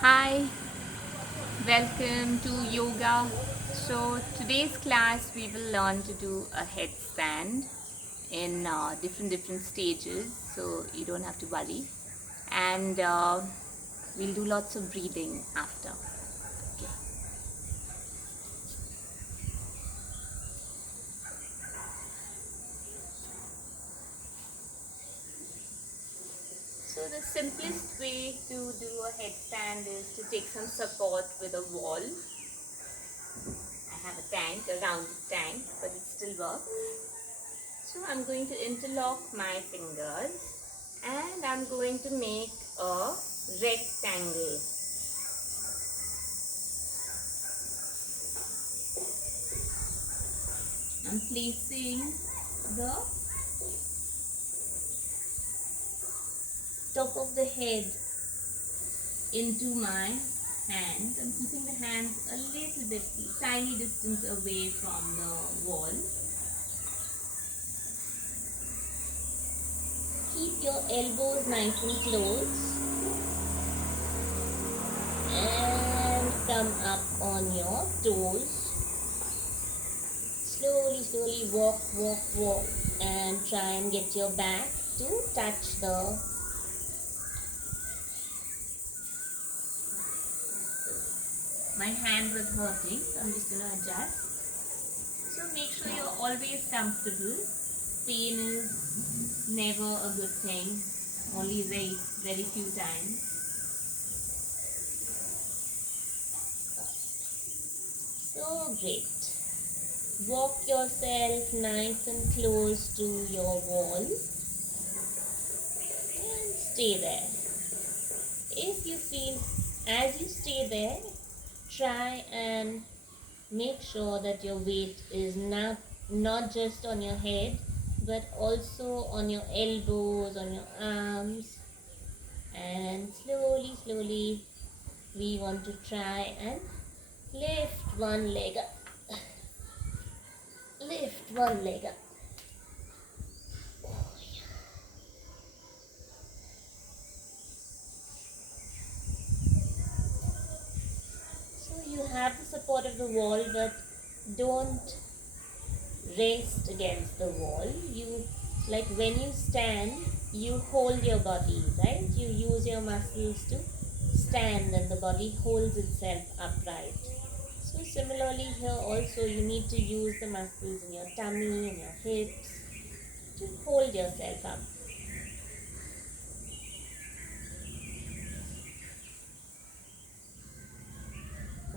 Hi, welcome to yoga. So today's class we will learn to do a headstand in different stages, so you don't have to worry. And we'll do lots of breathing after. Okay. So the simplest way to do a headstand is to take some support with a wall. I have a tank, a rounded tank, but it still works. So I'm going to interlock my fingers and I'm going to make a rectangle. I'm placing the top of the head into my hands. I'm keeping the hands a little bit, tiny distance away from the wall. Keep your elbows nice and close and come up on your toes. Slowly walk and try and get your back to touch the my hand was hurting, so I'm just going to adjust. So make sure you're always comfortable. Pain is never a good thing, only very few times. So great. Walk yourself nice and close to your wall and stay there. If you feel, as you stay there, try and make sure that your weight is not just on your head but also on your elbows, on your arms, and slowly we want to try and lift one leg up. Lift one leg up. So you have the support of the wall, but don't rest against the wall. You, like when you stand, you hold your body, right? You use your muscles to stand and the body holds itself upright. So similarly here also you need to use the muscles in your tummy and your hips to hold yourself up.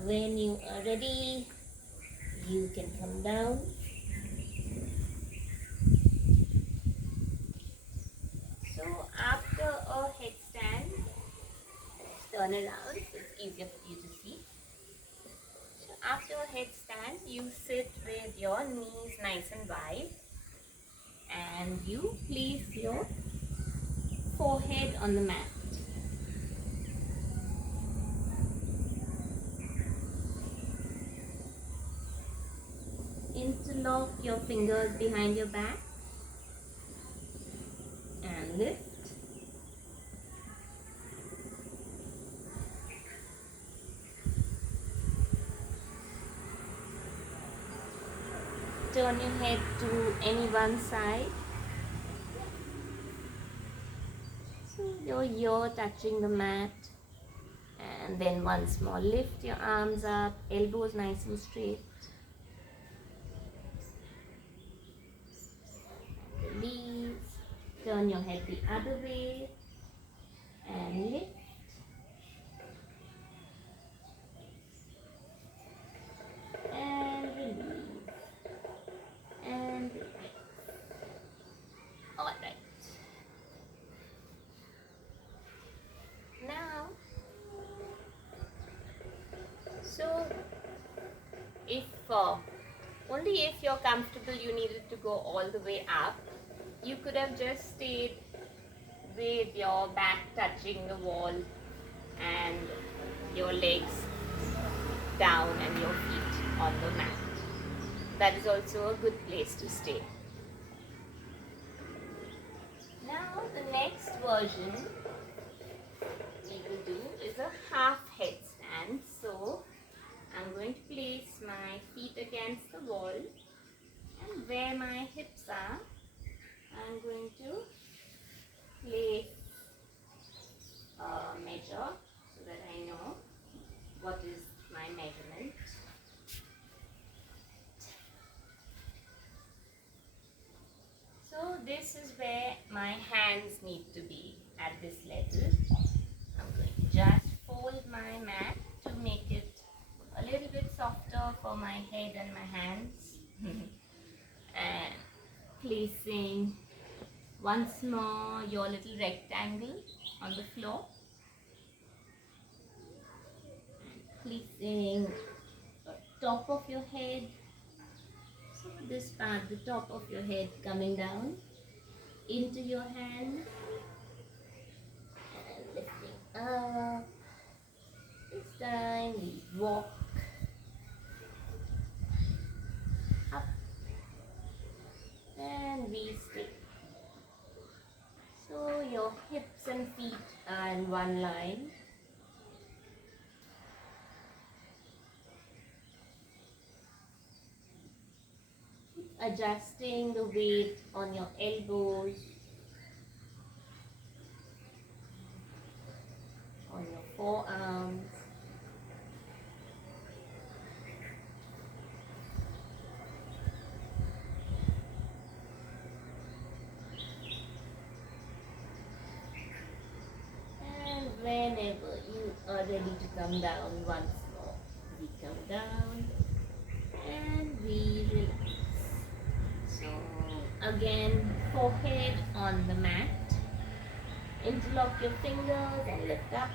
When you are ready, you can come down. So after a headstand, turn around, it's easier for you to see. So after a headstand, you sit with your knees nice and wide and you place your forehead on the mat. Interlock your fingers behind your back and lift. Turn your head to any one side. So your ear touching the mat. And then once more, lift your arms up, elbows nice and straight. Release. Turn your head the other way and lift. And release. And release. Alright. Now, so if only if you're comfortable you needed to go all the way up, you could have just stayed with your back touching the wall and your legs down and your feet on the mat. That is also a good place to stay. Now the next version we will do is a half where my hips are, I'm going to place a measure so that I know what is my measurement. So this is where my hands need to be at this level. I'm going to just fold my mat to make it a little bit softer for my head and my hands. And placing once more your little rectangle on the floor. Placing the top of your head. So this part, the top of your head coming down into your hand. And lifting up. This time we walk up and we stay. So your hips and feet are in one line. Adjusting the weight on your elbows, on your forearms. And whenever you are ready to come down once more, we come down and we relax. So again, forehead on the mat. Interlock your fingers and lift up.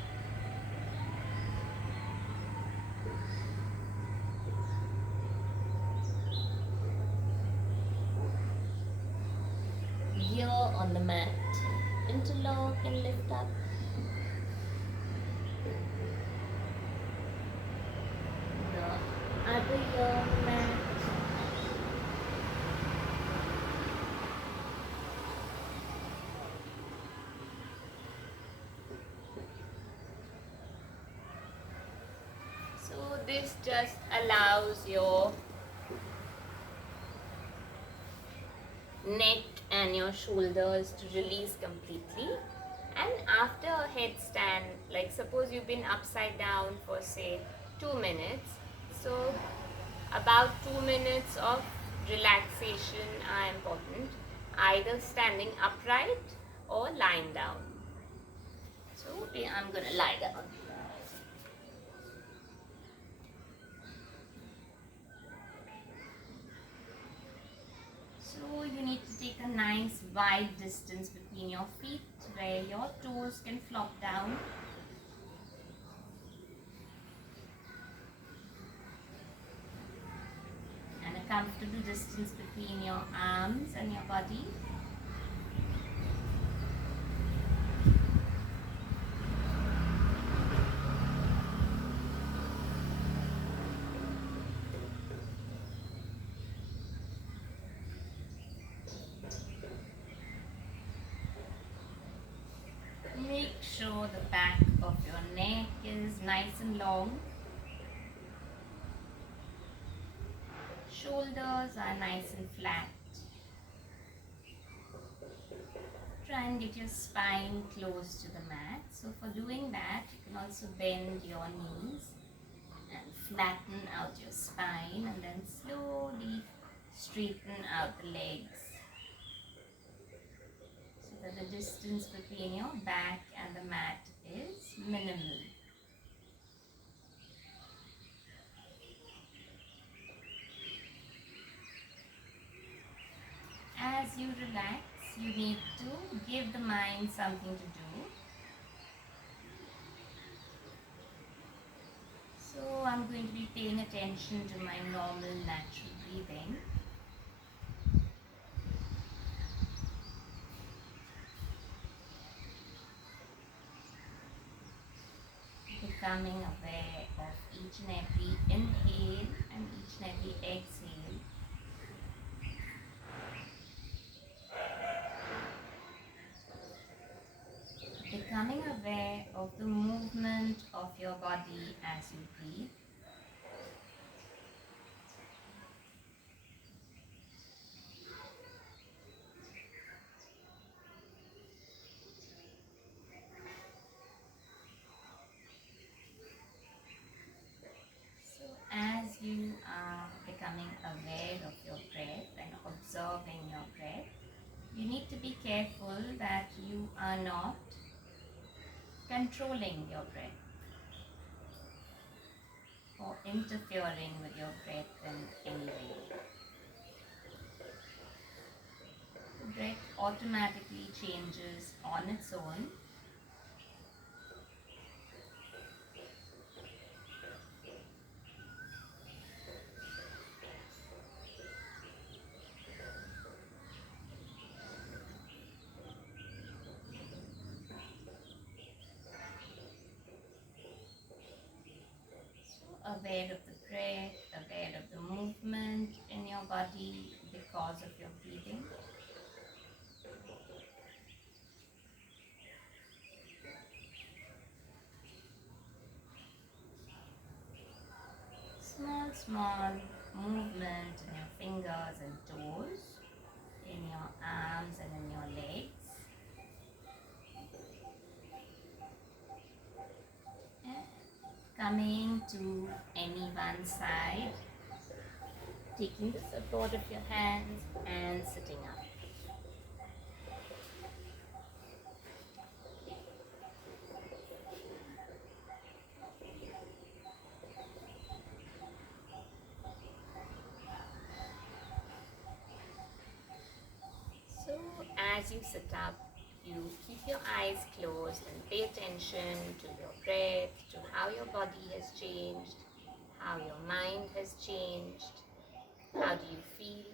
Ear on the mat. Interlock and lift up. The other ear on the mat. So this just allows your neck and your shoulders to release completely. And after a headstand, like suppose you've been upside down for say 2 minutes, so about 2 minutes of relaxation are important, either standing upright or lying down. So I'm going to lie down. So you need to take a nice wide distance between your feet where your toes can flop down. And a comfortable distance between your arms and your body. Make sure the back of your neck is nice and long. Shoulders are nice and flat. Try and get your spine close to the mat. So for doing that, you can also bend your knees and flatten out your spine and then slowly straighten out the legs. So that the distance between your back and the mat is minimal. As you relax, you need to give the mind something to do. So I'm going to be paying attention to my normal natural breathing. Becoming aware of each and every inhale and each and every exhale. Becoming aware of the movement of your body as you breathe. you need to be careful that you are not controlling your breath or interfering with your breath in any way. The breath automatically changes on its own. Aware of the breath, aware of the movement in your body because of your breathing. Small movement in your fingers and toes, in your arms and in your legs. Coming to any one side, taking the support of your hands and sitting up. So as you sit up, you keep your eyes closed and pay attention to your breath, to how your body has changed, how your mind has changed, how do you feel.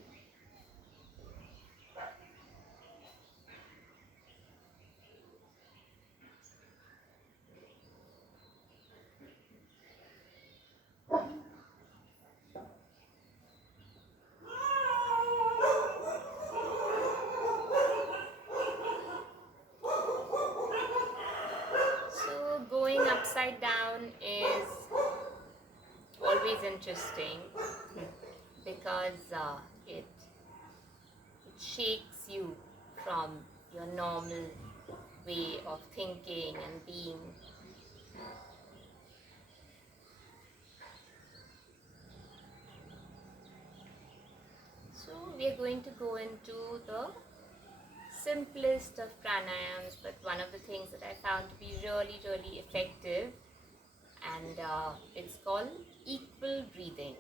So going upside down is always interesting because it shakes you from your normal way of thinking and being. So we are going to go into the simplest of pranayams, but one of the things that I found to be really effective, and it's called equal breathing.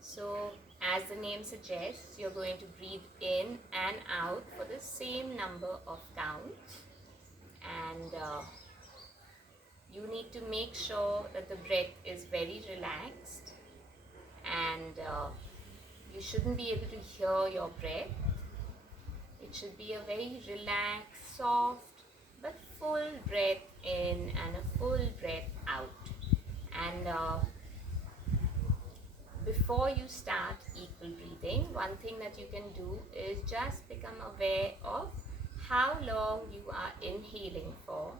So as the name suggests, you're going to breathe in and out for the same number of counts, and you need to make sure that the breath is very relaxed, and you shouldn't be able to hear your breath. It should be a very relaxed, soft, but full breath in and a full breath out. And before you start equal breathing, one thing that you can do is just become aware of how long you are inhaling for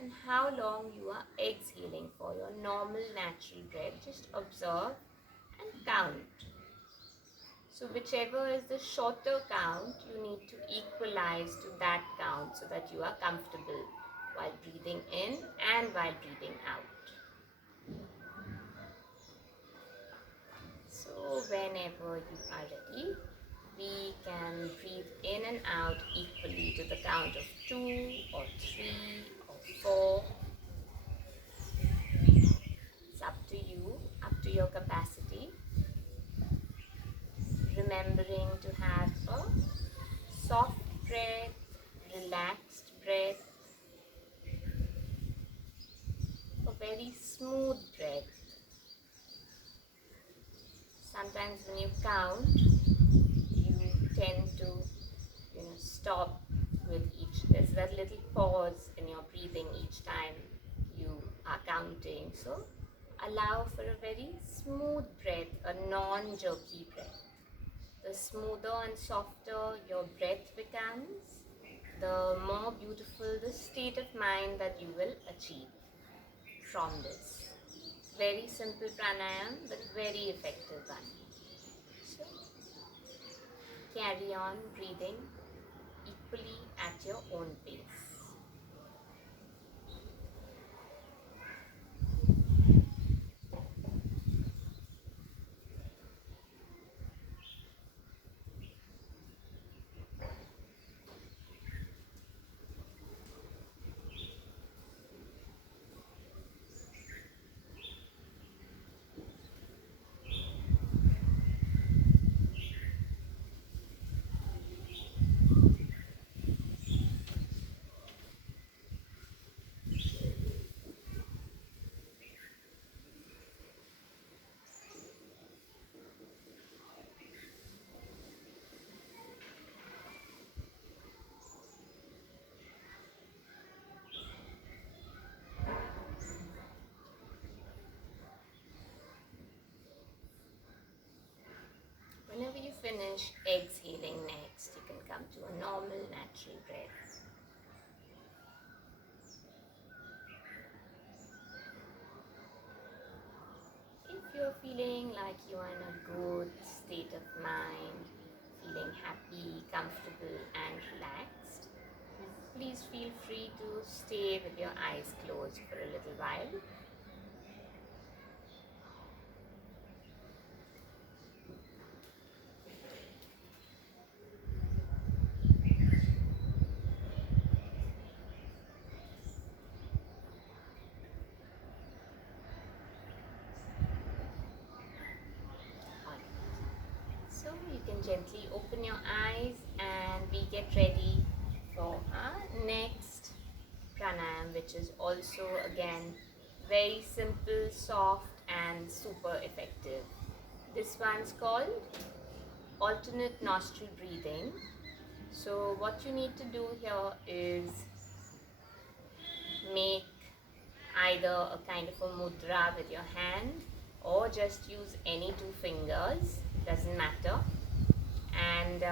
and how long you are exhaling for, your normal natural breath. Just observe and count. So whichever is the shorter count, you need to equalize to that count so that you are comfortable while breathing in and while breathing out. So whenever you are ready, we can breathe in and out equally to the count of 2 or 3 or 4. It's up to you, up to your capacity. Remembering to have a soft breath, relaxed breath, a very smooth breath. Sometimes when you count, you tend to stop with each. There's that little pause in your breathing each time you are counting. So allow for a very smooth breath, a non-jerky breath. The smoother and softer your breath becomes, the more beautiful the state of mind that you will achieve from this. Very simple pranayam, but very effective one. So, carry on breathing equally at your own pace. finish exhaling next, you can come to a normal, natural breath. If you're feeling like you are in a good state of mind, feeling happy, comfortable and relaxed, please feel free to stay with your eyes closed for a little while. So you can gently open your eyes and we get ready for our next pranayam, which is also again very simple, soft and super effective. This one's called alternate nostril breathing. So what you need to do here is make either a kind of a mudra with your hand or just use any two fingers, doesn't matter. And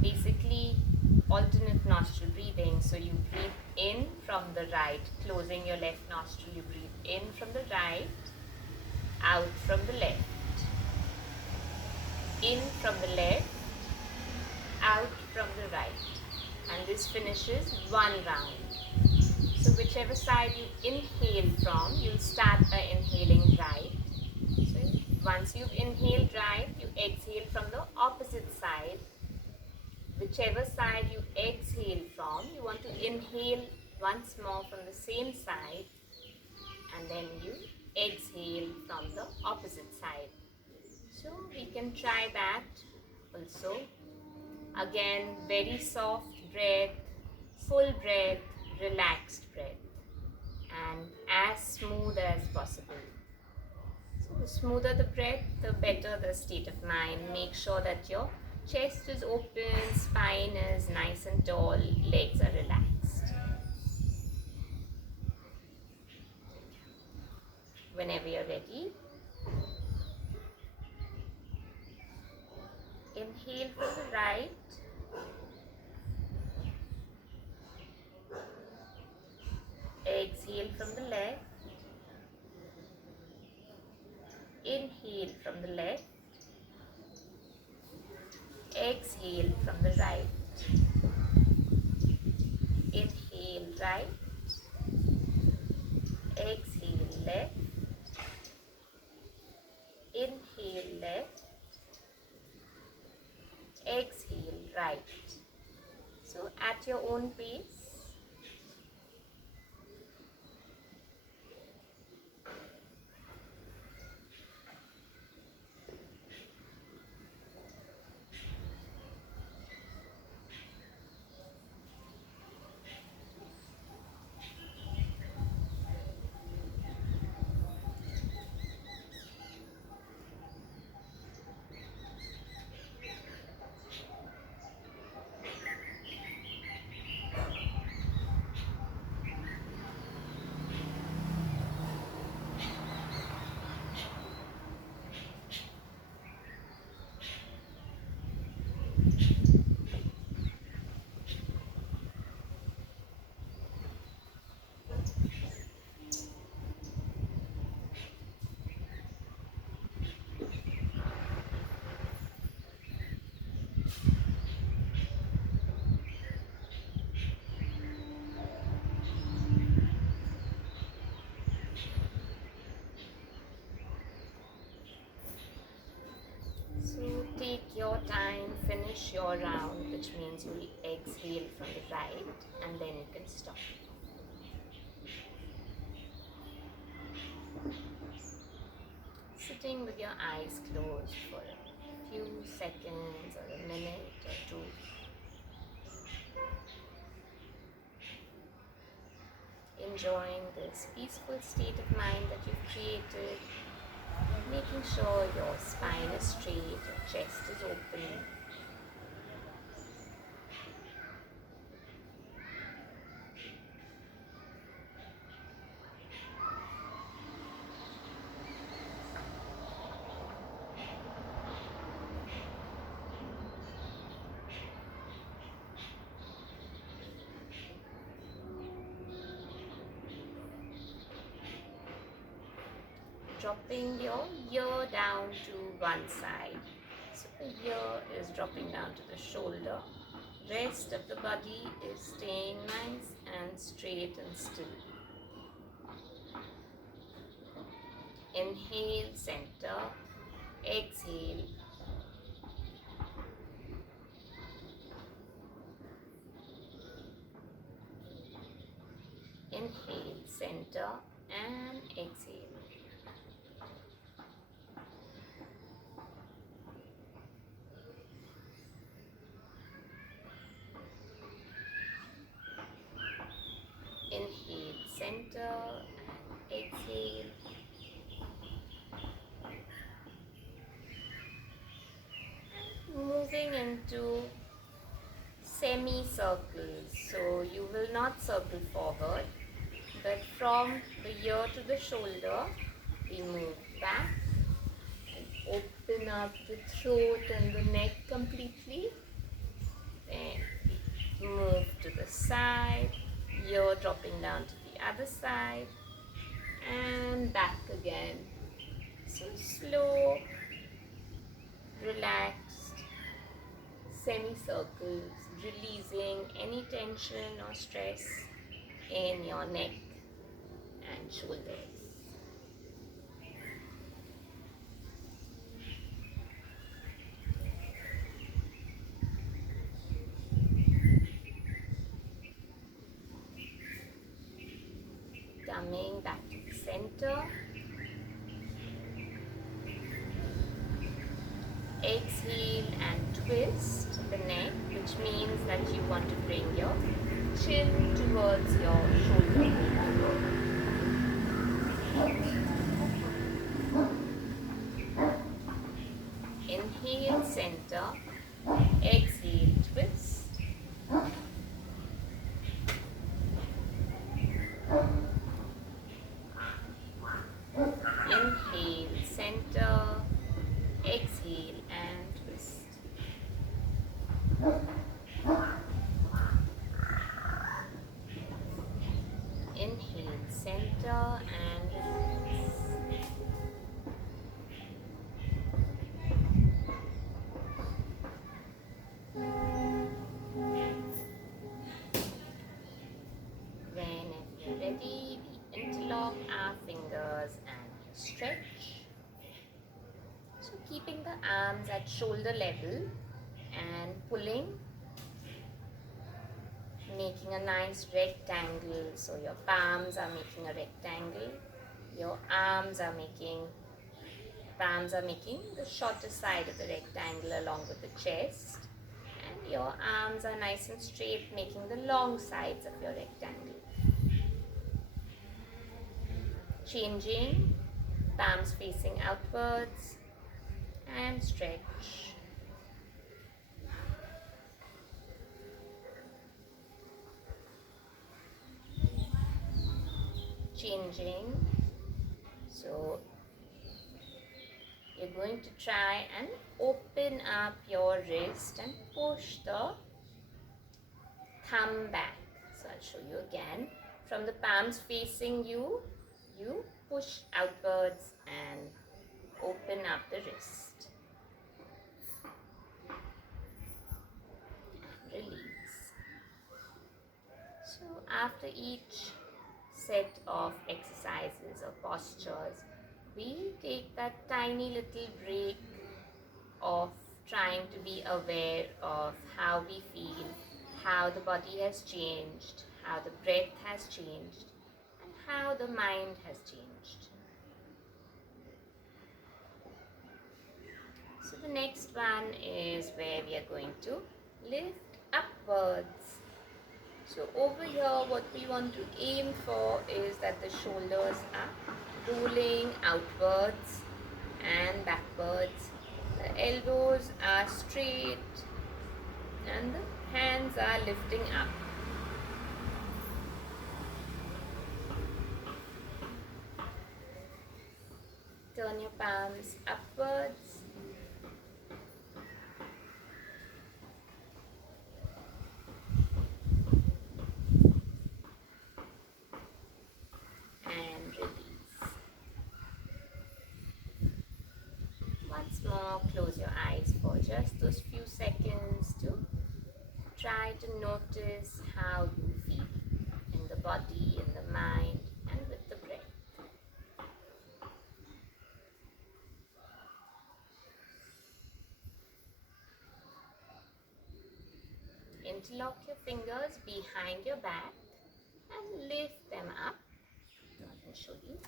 basically alternate nostril breathing. So you breathe in from the right, closing your left nostril, you breathe in from the right, out from the left, in from the left, out from the right, and this finishes one round. So whichever side you inhale from, you'll start by inhaling right. So once you've inhaled right, you exhale from the opposite side. Whichever side you exhale from, you want to inhale once more from the same side and then you exhale from the opposite side. So we can try that also. Again, very soft breath, full breath, relaxed breath, and as smooth as possible. So the smoother the breath, the better the state of mind. Make sure that your chest is open, spine is nice and tall, legs are relaxed. Whenever you're ready, inhale from the right, exhale from the left, inhale from the left, exhale from the right, inhale right, exhale left, inhale left, exhale right. So at your own pace. Take your time, finish your round, which means you will exhale from the right and then you can stop. Sitting with your eyes closed for a few seconds or a minute or two. Enjoying this peaceful state of mind that you've created. Making sure your spine is straight, your chest is open. dropping your ear down to one side. So the ear is dropping down to the shoulder. Rest of the body is staying nice and straight and still. Inhale, center. Exhale. Inhale, center, and exhale. Inhale, center, and exhale. Moving into semicircles. So you will not circle forward, but from the ear to the shoulder, we move back and open up the throat and the neck completely. Then we move to the side, ear dropping down to the other side, and back again. So slow, relaxed semicircles, releasing any tension or stress in your neck and shoulders. Coming back to the center. Exhale and twist the neck, which means that you want to bring your chin towards your shoulder. Inhale, center. Exhale, twist. Inhale, center. Exhale and twist. Inhale, center and release. Whenever you're ready, we interlock our fingers and stretch. So keeping the arms at shoulder level and pulling, making a nice rectangle. So your palms are making a rectangle, your palms are making the shorter side of the rectangle along with the chest, and your arms are nice and straight, making the long sides of your rectangle. Changing, palms facing outwards, and stretch. Changing. So you're going to try and open up your wrist and push the thumb back. So I'll show you again. From the palms facing you, you push outwards and open up the wrist. And release. So after each set of exercises or postures, we take that tiny little break of trying to be aware of how we feel, how the body has changed, how the breath has changed, and how the mind has changed. So the next one is where we are going to lift upwards. So over here, what we want to aim for is that the shoulders are rolling outwards and backwards. The elbows are straight and the hands are lifting up. Turn your palms upwards. And release. now close your eyes for just those few seconds to try to notice how you feel in the body, in the mind, and with the breath. Interlock your fingers behind your back and lift them up. I can show you.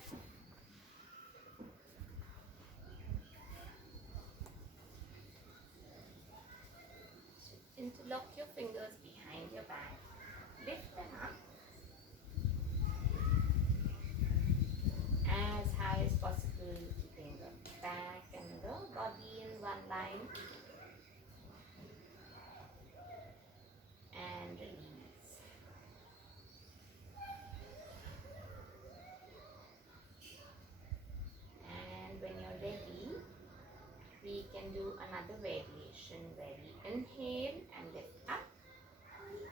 Interlock your fingers behind your back, lift them up as high as possible, keeping the back and the body in one line, and release. And when you're ready, we can do another variation where we inhale and lift up,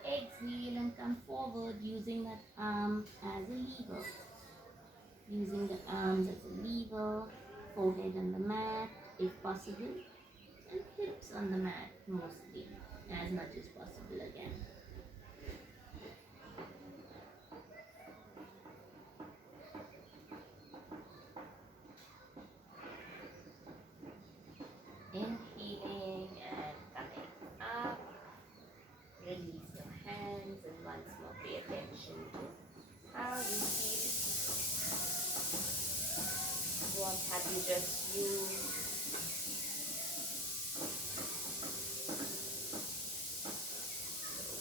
exhale and come forward using that arm as a lever. Using the arms as a lever, forehead on the mat if possible, and hips on the mat mostly, as much as possible again. Inhaling and coming up. Release your hands and once more pay attention to how you feel. What have you just used?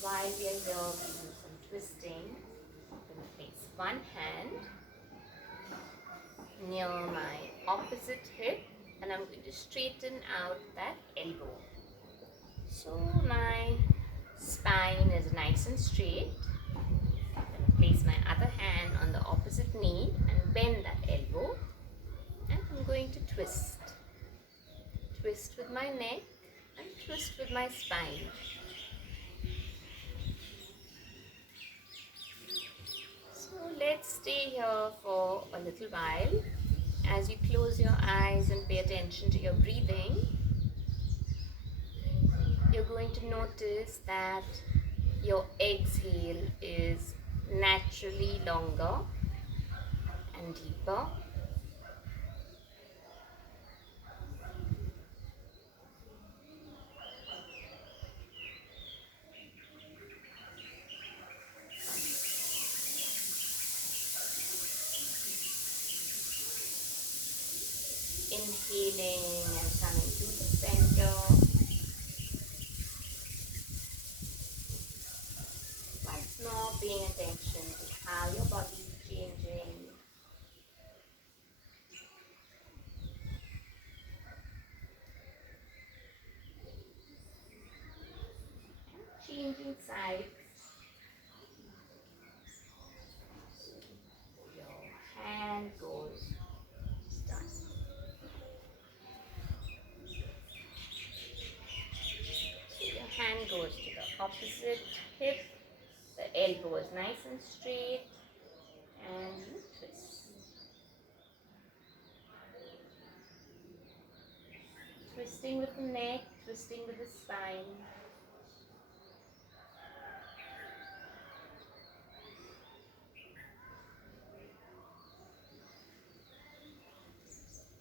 While we are here, we do some twisting. I'm going to place one hand near my opposite hip and I'm going to straighten out that elbow. So my spine is nice and straight. I'm going to place my other hand on the opposite knee and bend that elbow. And I'm going to twist. Twist with my neck and twist with my spine. So let's stay here for a little while. As you close your eyes and pay attention to your breathing, you're going to notice that your exhale is naturally longer and deeper. Inhaling and coming to the center. Once more, paying attention to how your body is changing. And changing sides. Your hand goes down. Your hand goes to the opposite hip. The elbow is nice and straight. And you twist. Twisting with the neck, twisting with the spine.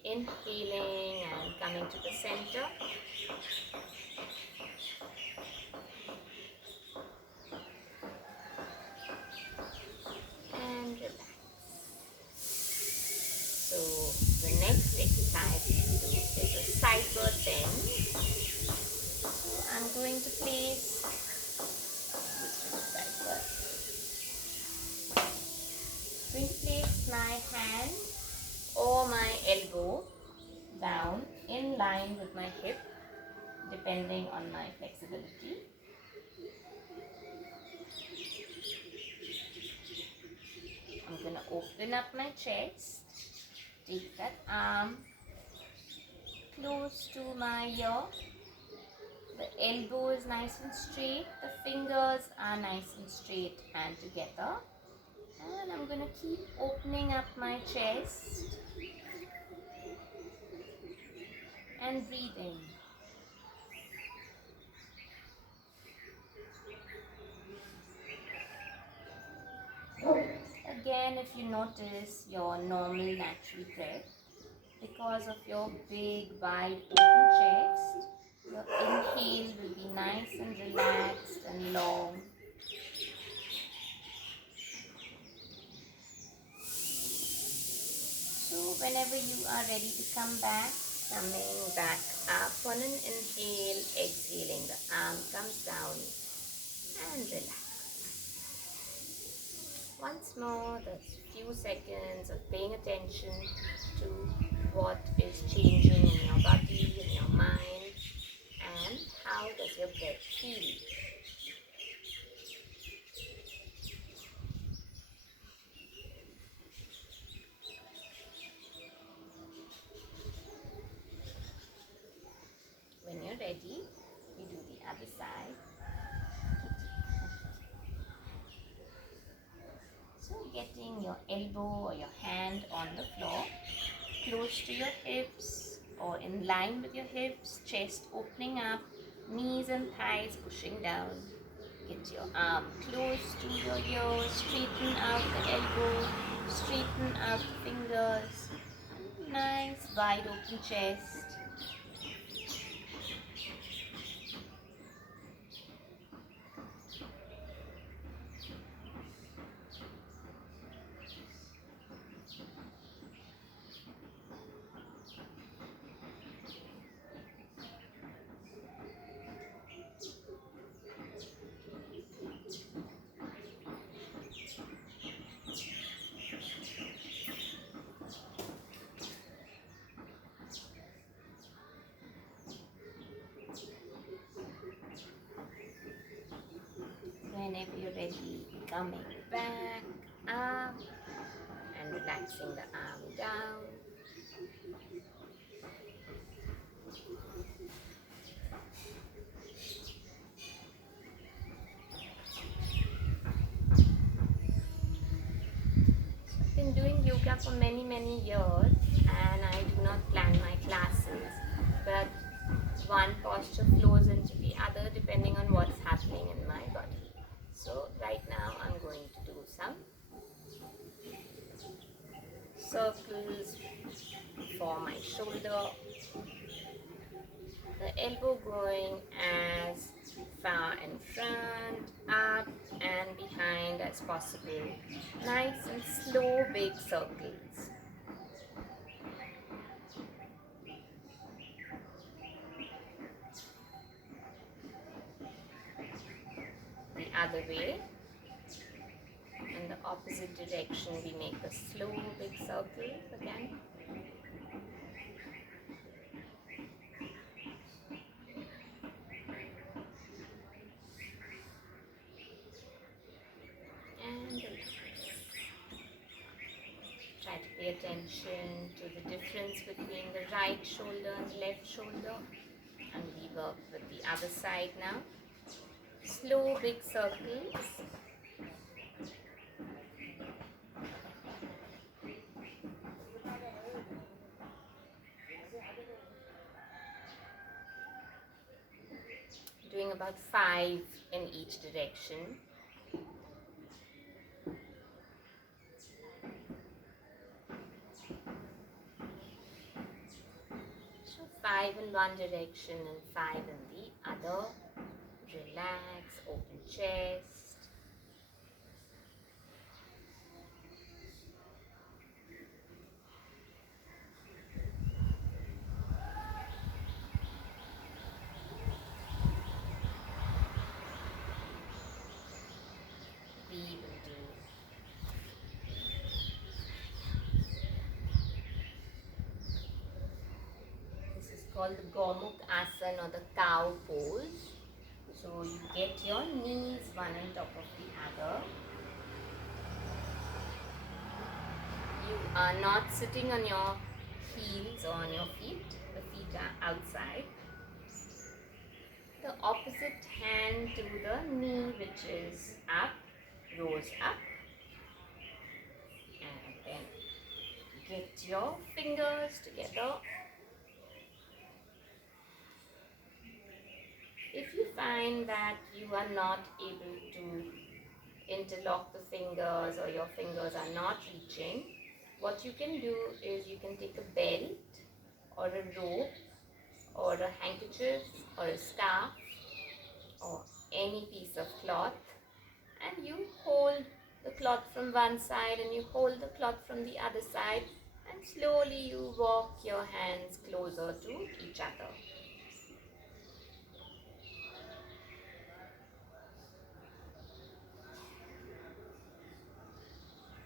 Inhaling and coming to the center. And relax. So the next exercise we do is a sideward bend. So I'm going to place sideward. I'm going to place my hand or my elbow down in line with my hip, depending on my flexibility. I'm going to open up my chest, take that arm close to my ear. The elbow is nice and straight, the fingers are nice and straight and together. And I'm going to keep opening up my chest and breathe in. Again, if you notice your normal natural breath, because of your big wide open chest, your inhale will be nice and relaxed and long. So whenever you are ready to come back, coming back up on an inhale, exhaling, the arm comes down and relax. Once more, that's few seconds of paying attention to what is changing in your body, in your mind, and how does your breath feel. When you're ready, you do the other side. So getting your elbow or your hand on the floor, close to your hips or in line with your hips, chest opening up, knees and thighs pushing down. Get your arm close to your ears, straighten out the elbow, straighten out the fingers. Nice wide open chest. Whenever you're ready, coming back up and relaxing the arm down. So I've been doing yoga for many years and I do not plan my classes, but one posture flows into the other depending on what's happening in my body. So right now I'm going to do some circles for my shoulder, the elbow going as far in front, up and behind as possible. Nice and slow big circles. The other way, in the opposite direction, we make a slow big circle again. And try to pay attention to the difference between the right shoulder and the left shoulder. And we work with the other side now. Slow big circles. Doing about 5 in each direction. So 5 in one direction and 5 in the other. Relax, open chest. We will do this is called the Gomukh Asana or the cow pose. So you get your knees one on top of the other. You are not sitting on your heels or on your feet. The feet are outside. The opposite hand to the knee, which is up, goes up. And then get your fingers together. find that you are not able to interlock the fingers or your fingers are not reaching, what you can do is you can take a belt or a rope or a handkerchief or a scarf or any piece of cloth, and you hold the cloth from one side and you hold the cloth from the other side, and slowly you walk your hands closer to each other.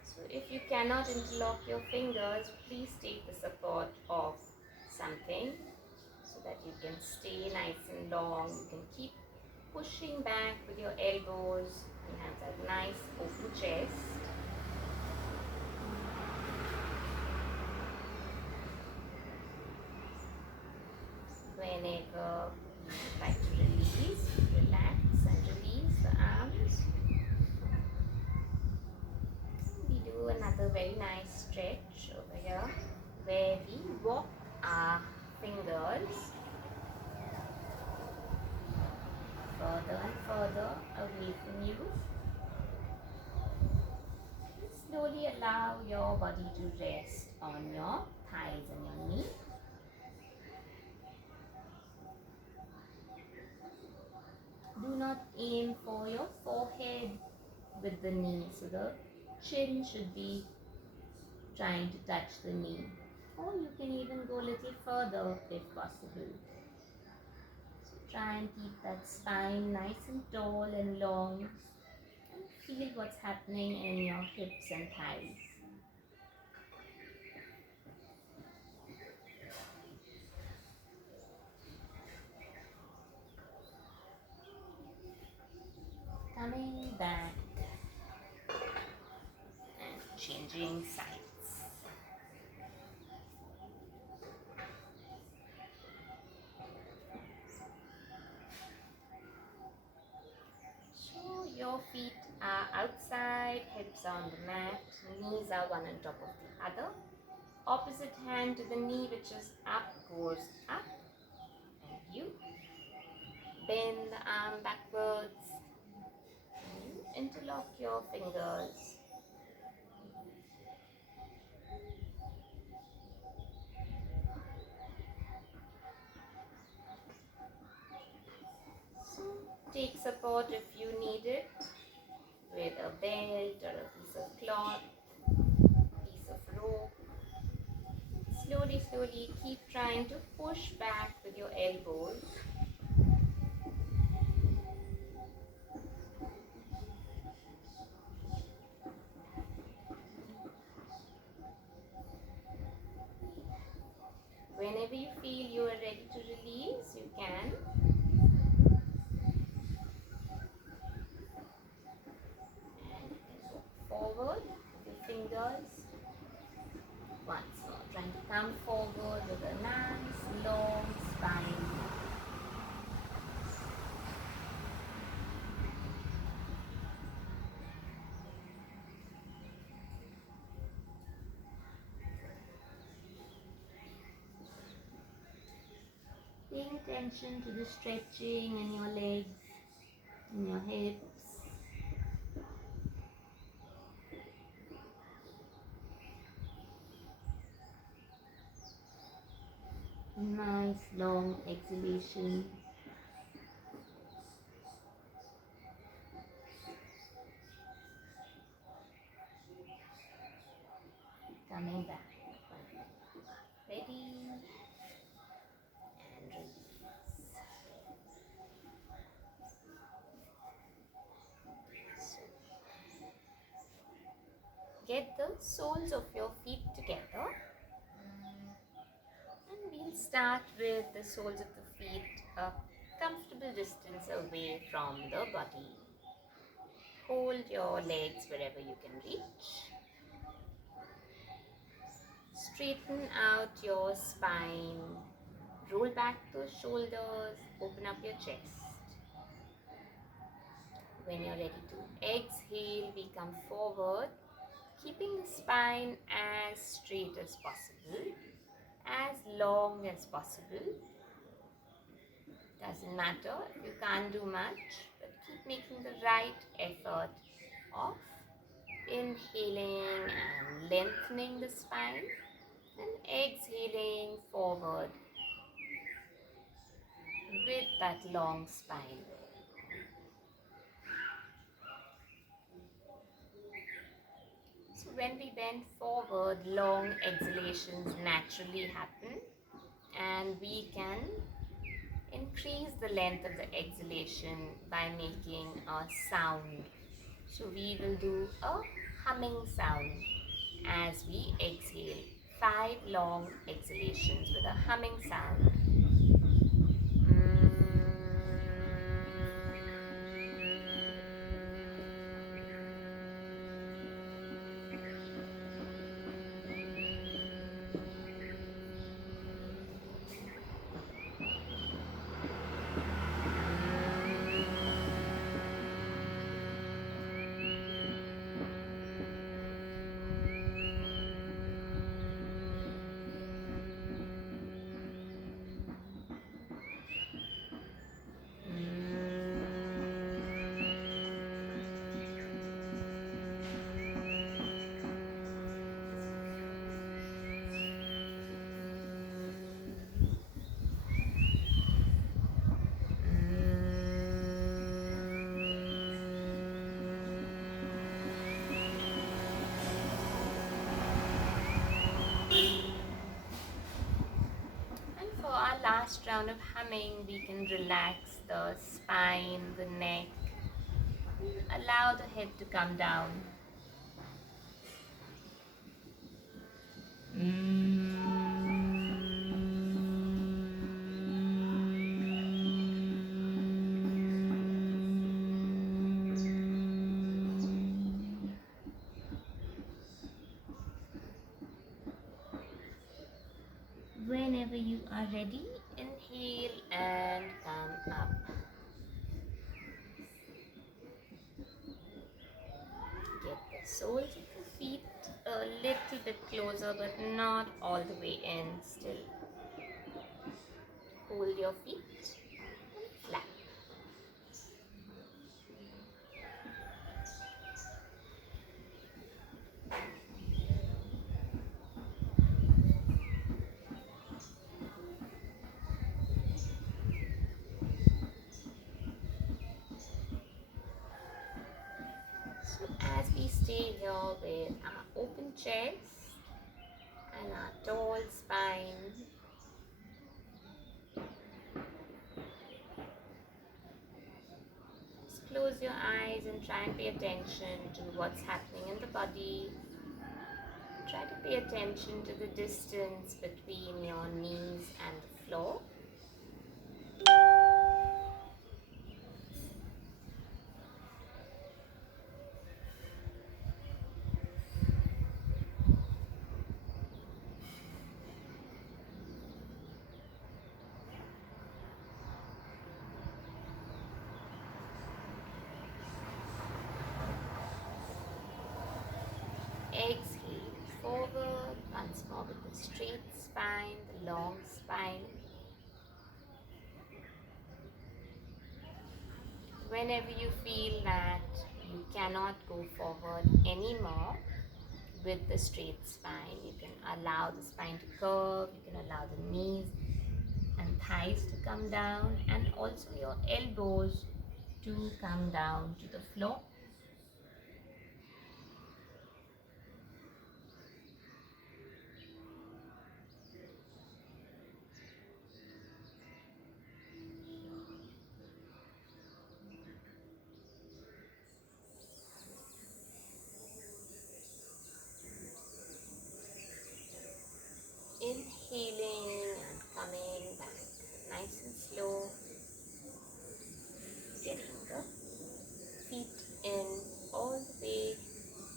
So if you cannot interlock your fingers, please take the support of something so that you can stay nice and long. You can keep pushing back with your elbows and have that nice open chest. Whenever you would like to release, relax and release the arms. We do another very nice stretch over here where we walk our fingers further and further away from you. Slowly allow your body to rest on your thighs and your knee. Do not aim for your forehead with the knee, so the chin should be trying to touch the knee, or you can even go a little further if possible. So try and keep that spine nice and tall and long, and feel what's happening in your hips and thighs. Coming back and changing sides. So your feet are outside, hips on the mat, knees are one on top of the other. Opposite hand to the knee, which is up, goes up, and you bend the arm backwards. You interlock your fingers. So take support if you need it with a belt or a piece of cloth, piece of rope. Slowly, slowly keep trying to push back with your elbows. Whenever you feel you are ready to release, you can. And you can look forward with your fingers. Once more, trying to come forward with a nice long spine. Paying attention to the stretching in your legs, in your hips. Nice long exhalation. Coming back. Ready and release. Get the soles of your feet together, and we'll start with the soles of the feet a comfortable distance away from the body. Hold your legs wherever you can reach. Straighten out your spine. Roll back those shoulders. Open up your chest. When you're ready to exhale, we come forward, keeping the spine as straight as possible, as long as possible. Doesn't matter if you can't do much, but keep making the right effort of inhaling and lengthening the spine and exhaling forward with that long spine. So when we bend forward, long exhalations naturally happen, and we can increase the length of the exhalation by making a sound. So we will do a humming sound as we exhale. 5 long exhalations with a humming sound. Last round of humming, we can relax the spine, the neck, allow the head to come down. Whenever you are ready, inhale and come up. Get the soles of the feet a little bit closer, but not all the way in still. Hold your feet flat. So as we stay here with our open chest and our tall spine, just close your eyes and try and pay attention to what's happening in the body. Try to pay attention to the distance between your knees and the floor. Exhale forward once more with the straight spine, the long spine. Whenever you feel that you cannot go forward anymore with the straight spine, you can allow the spine to curve, you can allow the knees and thighs to come down, and also your elbows to come down to the floor. Inhaling and coming back nice and slow, getting the feet in all the way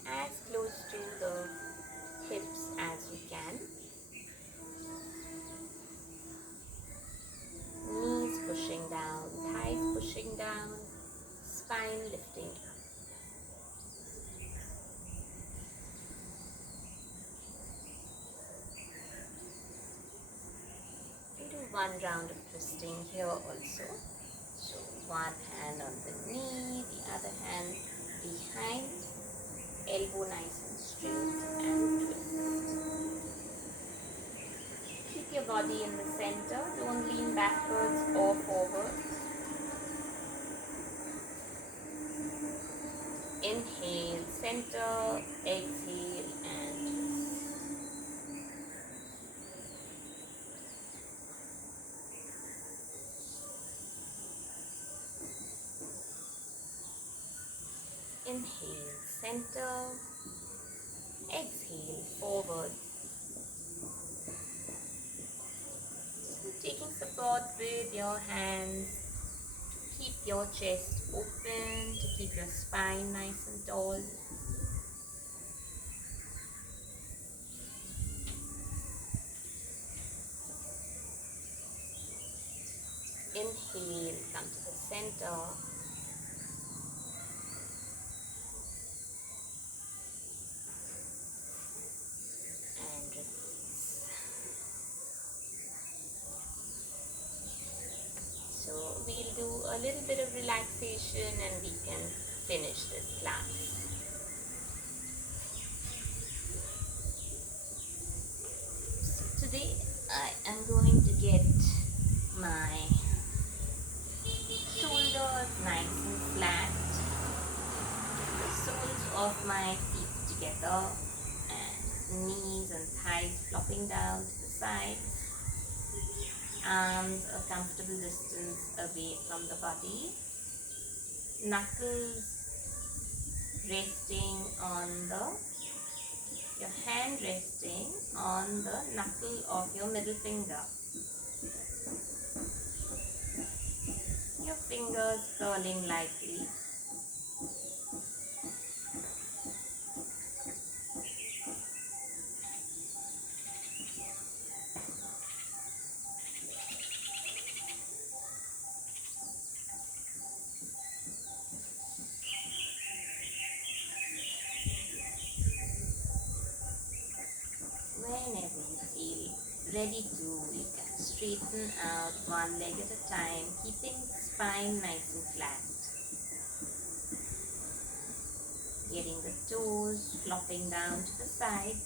as close to the hips as you can. Knees pushing down, thighs pushing down, spine lifting up. one round of twisting here also. So one hand on the knee, the other hand behind, elbow nice and straight, and twist. Keep your body in the center, don't lean backwards or forwards. Inhale, center, exhale, and twist. Inhale, center, exhale, forward. So taking support with your hands to keep your chest open, to keep your spine nice and tall. Inhale, come to the center. And release. So we'll do a little bit of relaxation and we can finish this class. So today I am going to get my shoulders nice and flat, the soles of my feet together, and knees and thighs flopping down to the sides, arms a comfortable distance away from the body, knuckles resting on your hand resting on the knuckle of your middle finger. Your fingers curling lightly. Whenever you feel ready to, you can straighten out one leg at a time, keeping the spine nice and flat. Getting the toes flopping down to the sides.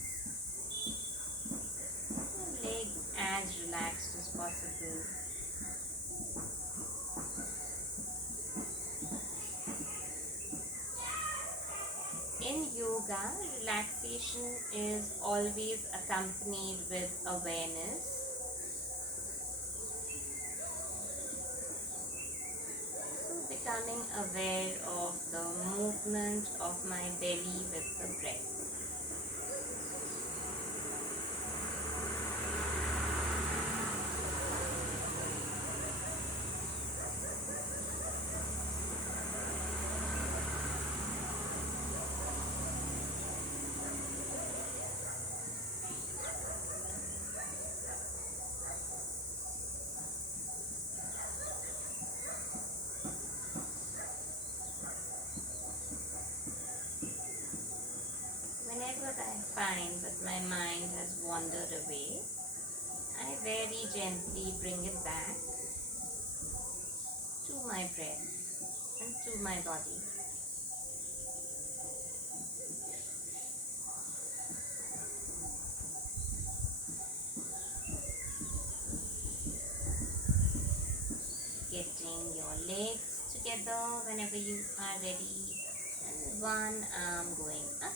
The legs as relaxed as possible. In yoga, relaxation is always accompanied with awareness. So becoming aware of the movement of my belly with the breath. Whenever I find that my mind has wandered away, I very gently bring it back to my breath and to my body. Getting your legs together whenever you are ready, and one arm going up.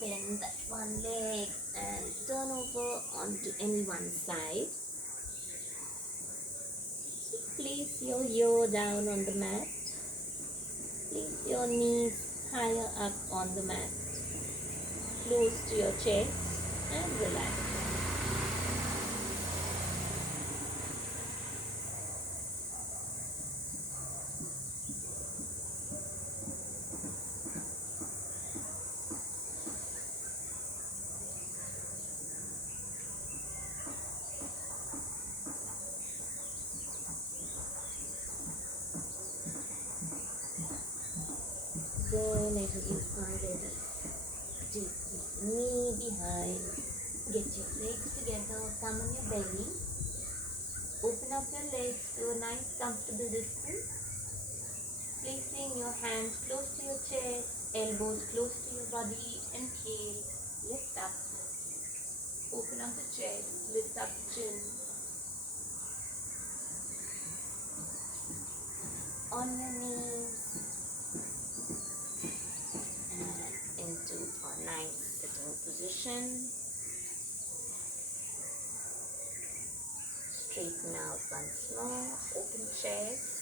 Bend that one leg and turn over onto any one side. So place your ear down on the mat. Place your knees higher up on the mat, close to your chest, and relax. Whenever you are ready, take your knee behind, Get your legs together, come on your belly. Open up your legs to a nice comfortable distance. Placing your hands close to your chest, elbows close to your body, inhale, lift up. Open up the chest, lift up the chin. On your knees and into a nice sitting position. Straighten out once more, open chest.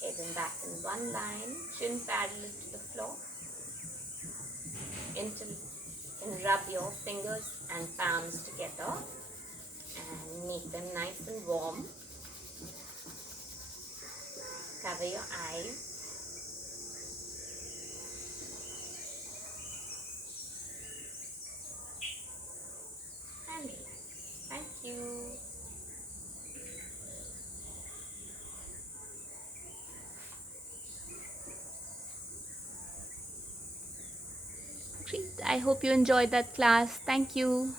Head and back in one line, chin parallel to the floor. And rub your fingers and palms together and make them nice and warm. Cover your eyes. And relax. Thank you. Great. I hope you enjoyed that class. Thank you.